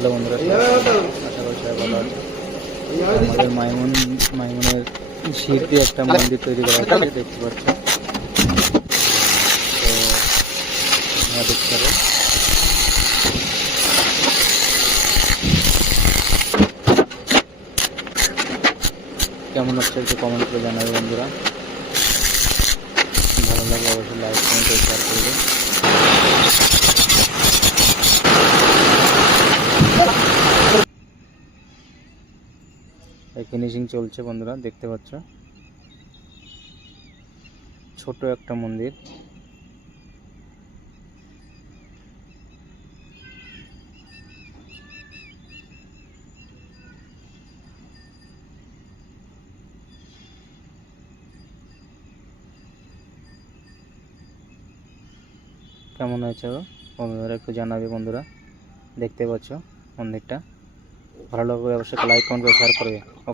হ্যালো বন্ধুরা, আশা করি সবাই ভালো আছে। আমাদের মাইমনের শির দিয়ে একটা মন্দির তৈরি করা হচ্ছে, দেখতে পাচ্ছ। তো আমরা দেখতে পাবো। কেমন হচ্ছে একটু কমেন্ট করে জানাবে বন্ধুরা। ভালো লাগলে অবশ্যই লাইক কমেন্ট করে শেয়ার করবে। ফিনিশিং চলছে বন্ধুরা, দেখতে পাচ্ছ। ছোট একটা মন্দির। কেমন হয়েছে বন্ধুরা একটু জানাবে বন্ধুরা। দেখতে পাচ্ছ মন্দিরটা, ভালো লাগলে অবশ্যই লাইক কমেন্ট করে শেয়ার করবে।